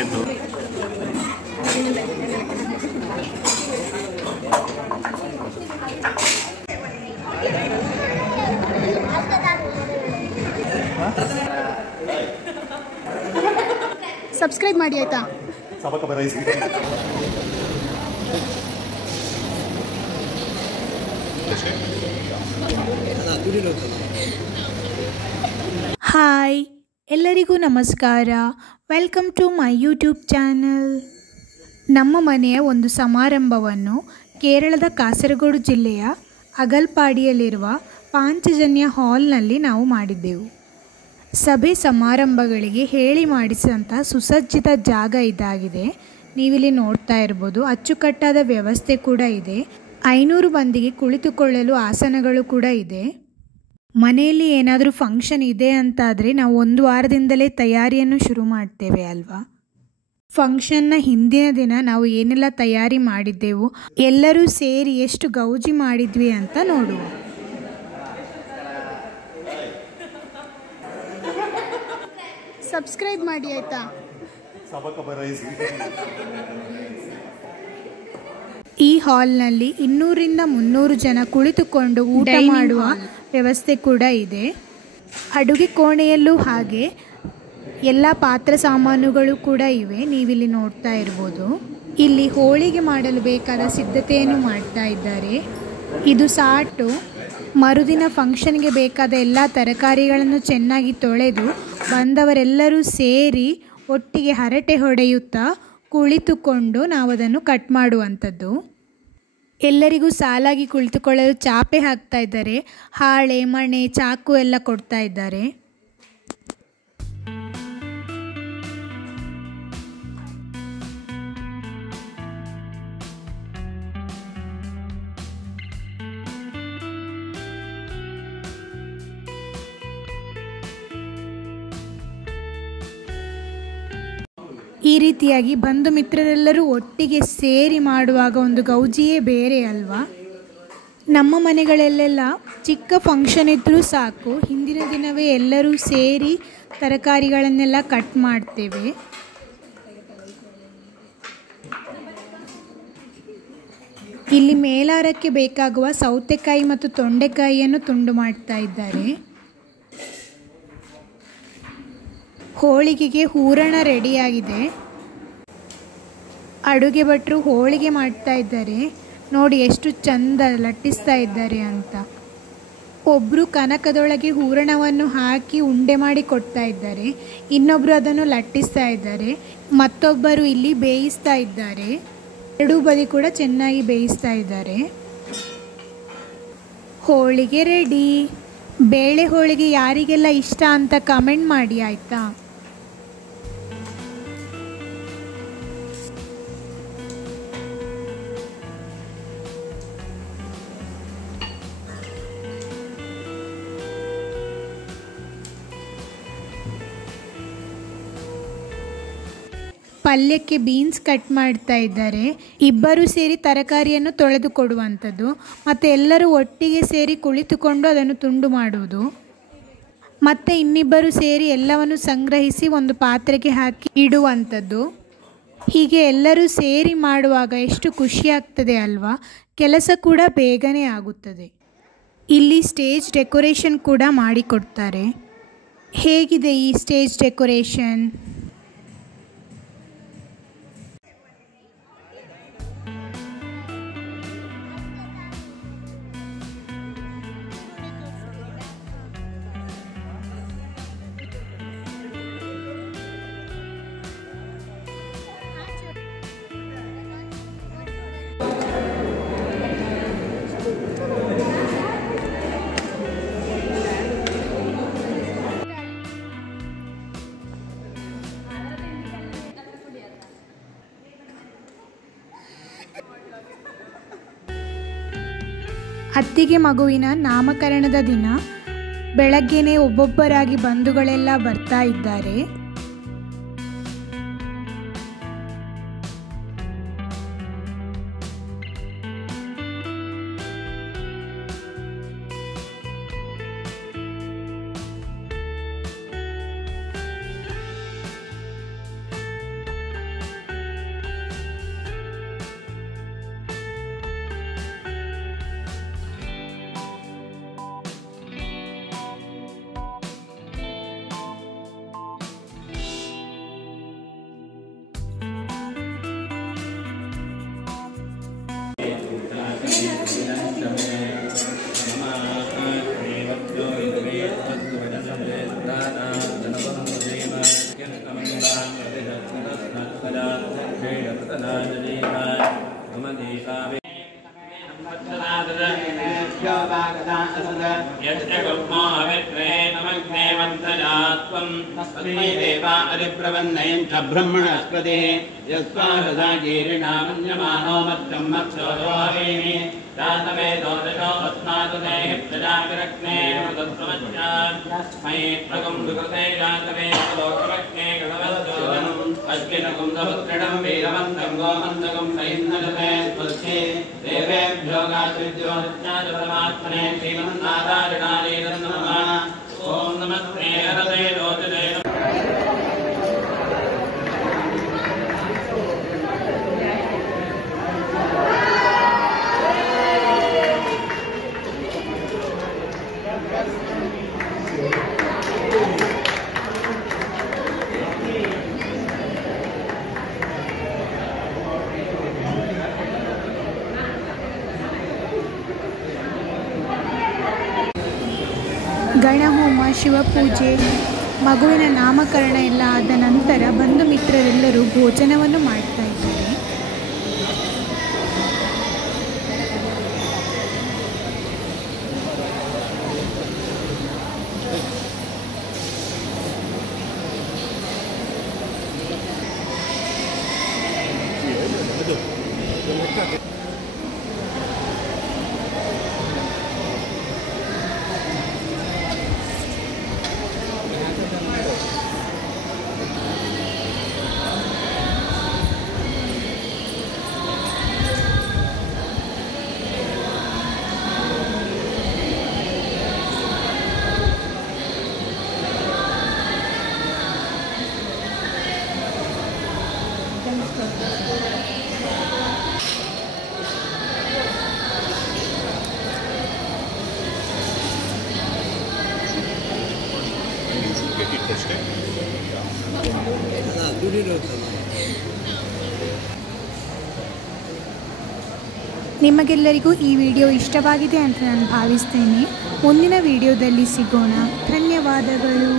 ಏನಾಯ್ತು? ಸಬ್ಸ್ಕ್ರೈಬ್ ಮಾಡಿ ಆಯ್ತಾ? ಸಬಕ ಬರೈಸಿ. ಹಾಯ್, ಎಲ್ಲರಿಗೂ ನಮಸ್ಕಾರ. Welcome to my YouTube channel. ನಮ್ಮ ಮನೆಯ ಒಂದು ಸಮಾರಂಭವನ್ನು ಕೇರಳದ ಕಾಸರಗೋಡು ಜಿಲ್ಲೆಯ ಅಗಲ್ಪಾಡಿಯಲ್ಲಿರುವ ಪಾಂಚಜನ್ಯ ಹಾಲ್ನಲ್ಲಿ ನಾವು ಮಾಡಿದ್ದೆವು. ಸಭೆ ಸಮಾರಂಭಗಳಿಗೆ ಹೇಳಿ ಮಾಡಿಸಿದಂಥ ಸುಸಜ್ಜಿತ ಜಾಗ ಇದಾಗಿದೆ. ನೀವಿಲ್ಲಿ ನೋಡ್ತಾ ಇರ್ಬೋದು. ಅಚ್ಚುಕಟ್ಟಾದ ವ್ಯವಸ್ಥೆ ಕೂಡ ಇದೆ. 500 ಮಂದಿಗೆ ಕುಳಿತುಕೊಳ್ಳಲು ಆಸನಗಳು ಕೂಡ ಇದೆ. ಮನೆಯಲ್ಲಿ ಏನಾದರೂ ಫಂಕ್ಷನ್ ಇದೆ ಅಂತಾದರೆ ನಾವು 1 ವಾರದಿಂದಲೇ ತಯಾರಿಯನ್ನು ಶುರು ಮಾಡ್ತೇವೆ ಅಲ್ವಾ. ಫಂಕ್ಷನ್ನ ಹಿಂದಿನ ದಿನ ನಾವು ಏನೆಲ್ಲ ತಯಾರಿ ಮಾಡಿದ್ದೆವು, ಎಲ್ಲರೂ ಸೇರಿ ಎಷ್ಟು ಗೌಜಿ ಮಾಡಿದ್ವಿ ಅಂತ ನೋಡುವ. ಸಬ್ಸ್ಕ್ರೈಬ್ ಮಾಡಿ ಆಯ್ತಾ? ಸಬಕ ಬರೈಸಿ. ಈ ಹಾಲ್ನಲ್ಲಿ 200ರಿಂದ 300 ಜನ ಕುಳಿತುಕೊಂಡು ಊಟ ಮಾಡುವ ವ್ಯವಸ್ಥೆ ಕೂಡ ಇದೆ. ಅಡುಗೆ ಕೋಣೆಯಲ್ಲೂ ಹಾಗೆ ಎಲ್ಲ ಪಾತ್ರ ಸಾಮಾನುಗಳು ಕೂಡ ಇವೆ. ನೀವಿಲ್ಲಿ ನೋಡ್ತಾ ಇರ್ಬೋದು. ಇಲ್ಲಿ ಹೋಳಿಗೆ ಮಾಡಲು ಬೇಕಾದ ಸಿದ್ಧತೆಯನ್ನು ಮಾಡ್ತಾ ಇದ್ದಾರೆ. ಇದು ಸಾಟು. ಮರುದಿನ ಫಂಕ್ಷನ್ಗೆ ಬೇಕಾದ ಎಲ್ಲ ತರಕಾರಿಗಳನ್ನು ಚೆನ್ನಾಗಿ ತೊಳೆದು ಬಂದವರೆಲ್ಲರೂ ಸೇರಿ ಒಟ್ಟಿಗೆ ಹರಟೆ ಹೊಡೆಯುತ್ತಾ ಕುಳಿತುಕೊಂಡು ನಾವು ಅದನ್ನು ಕಟ್ ಮಾಡುವಂಥದ್ದು. ಎಲ್ಲರಿಗೂ ಸಾಲಾಗಿ ಕುಳಿತುಕೊಳ್ಳಲು ಚಾಪೆ ಹಾಕ್ತಾ ಇದ್ದಾರೆ. ಹಾಳೆ, ಮಣೆ, ಚಾಕು ಎಲ್ಲ ಕೊಡ್ತಾ ಇದ್ದಾರೆ. ಈ ರೀತಿಯಾಗಿ ಬಂಧು ಮಿತ್ರರೆಲ್ಲರೂ ಒಟ್ಟಿಗೆ ಸೇರಿ ಮಾಡುವಾಗ ಒಂದು ಗೌಜಿಯೇ ಬೇರೆ ಅಲ್ವಾ. ನಮ್ಮ ಮನೆಗಳಲ್ಲೆಲ್ಲ ಚಿಕ್ಕ ಫಂಕ್ಷನ್ ಇದ್ದರೂ ಸಾಕು, ಹಿಂದಿನ ದಿನವೇ ಎಲ್ಲರೂ ಸೇರಿ ತರಕಾರಿಗಳನ್ನೆಲ್ಲ ಕಟ್ ಮಾಡ್ತೇವೆ. ಇಲ್ಲಿ ಮೇಲಾರಕ್ಕೆ ಬೇಕಾಗುವ ಸೌತೆಕಾಯಿ ಮತ್ತು ತೊಂಡೆಕಾಯಿಯನ್ನು ತುಂಡು ಮಾಡ್ತಾ ಇದ್ದಾರೆ. ಹೋಳಿಗೆಗೆ ಹೂರಣ ರೆಡಿಯಾಗಿದೆ. ಅಡುಗೆ ಭಟ್ರು ಹೋಳಿಗೆ ಮಾಡ್ತಾ ಇದ್ದಾರೆ. ನೋಡಿ ಎಷ್ಟು ಚಂದ ಲಟ್ಟಿಸ್ತಾ ಇದ್ದಾರೆ ಅಂತ. ಒಬ್ಬರು ಕನಕದೊಳಗೆ ಹೂರಣವನ್ನು ಹಾಕಿ ಉಂಡೆ ಮಾಡಿ ಕೊಡ್ತಾ ಇದ್ದಾರೆ. ಇನ್ನೊಬ್ಬರು ಅದನ್ನು ಲಟ್ಟಿಸ್ತಾ ಇದ್ದಾರೆ. ಮತ್ತೊಬ್ಬರು ಇಲ್ಲಿ ಬೇಯಿಸ್ತಾ ಇದ್ದಾರೆ. ಎರಡೂ ಬದಿ ಕೂಡ ಚೆನ್ನಾಗಿ ಬೇಯಿಸ್ತಾ ಇದ್ದಾರೆ. ಹೋಳಿಗೆ ರೆಡಿ. ಬೇಳೆ ಹೋಳಿಗೆ ಯಾರಿಗೆಲ್ಲ ಇಷ್ಟ ಅಂತ ಕಮೆಂಟ್ ಮಾಡಿ ಆಯಿತಾ. ಪಲ್ಯಕ್ಕೆ ಬೀನ್ಸ್ ಕಟ್ ಮಾಡ್ತಾ ಇದ್ದಾರೆ. ಇಬ್ಬರು ಸೇರಿ ತರಕಾರಿಯನ್ನು ತೊಳೆದು ಕೊಡುವಂಥದ್ದು ಮತ್ತು ಎಲ್ಲರೂ ಒಟ್ಟಿಗೆ ಸೇರಿ ಕುಳಿತುಕೊಂಡು ಅದನ್ನು ತುಂಡು ಮಾಡುವುದು. ಮತ್ತು ಇನ್ನಿಬ್ಬರು ಸೇರಿ ಎಲ್ಲವನ್ನು ಸಂಗ್ರಹಿಸಿ ಒಂದು ಪಾತ್ರೆಗೆ ಹಾಕಿ ಇಡುವಂಥದ್ದು. ಹೀಗೆ ಎಲ್ಲರೂ ಸೇರಿ ಮಾಡುವಾಗ ಎಷ್ಟು ಖುಷಿಯಾಗ್ತದೆ ಅಲ್ವಾ. ಕೆಲಸ ಕೂಡ ಬೇಗನೆ ಆಗುತ್ತದೆ. ಇಲ್ಲಿ ಸ್ಟೇಜ್ ಡೆಕೋರೇಷನ್ ಕೂಡ ಮಾಡಿಕೊಡ್ತಾರೆ. ಹೇಗಿದೆ ಈ ಸ್ಟೇಜ್ ಡೆಕೋರೇಷನ್? ಅತ್ತಿಗೆ ಮಗುವಿನ ನಾಮಕರಣದ ದಿನ ಬೆಳಗ್ಗೆನೇ ಒಬ್ಬೊಬ್ಬರಾಗಿ ಬಂಧುಗಳೆಲ್ಲ ಬರ್ತಾ ಇದ್ದಾರೆ. यस्य गुप्मो अविग्रहे नमग्ने वन्तजात्वम् तस्मै देवा अधिप्रवन्नयन् च ब्रह्मणस्पते यस्मारदा गीरिणा मन्यमानो मध्यं मत्सोदो हवेमि जातवेदो दशो अस्मातु देहि प्रजाभिरग्ने मदत्वमस्मै त्वगं विकृते जातवेदोकमग्ने गणवद्योजनम् अश्विनगुं दहुत्रिणं वीरवन्तं गोमन्दकं सैन्नजते स्पृशे देवेभ्यो गात्रिद्यो नित्याजपरमात्मने श्रीमन्नारायणाय नमः ॐ नमस्ते हरते ज्योतिरे ಗಣಹೋಮ ಶಿವಪೂಜೆ ಮಗುವಿನ ನಾಮಕರಣ ಎಲ್ಲ ಆದ ನಂತರ ಬಂಧು ಮಿತ್ರರೆಲ್ಲರೂ ಭೋಜನವನ್ನು ಮಾಡ್ತಾ ಇದ್ದಾರೆ. ನಿಮಗೆಲ್ಲರಿಗೂ ಈ ವಿಡಿಯೋ ಇಷ್ಟವಾಗಿದೆ ಅಂತ ನಾನು ಭಾವಿಸ್ತೇನೆ. ಮುಂದಿನ ವಿಡಿಯೋದಲ್ಲಿ ಸಿಗೋಣ. ಧನ್ಯವಾದಗಳು.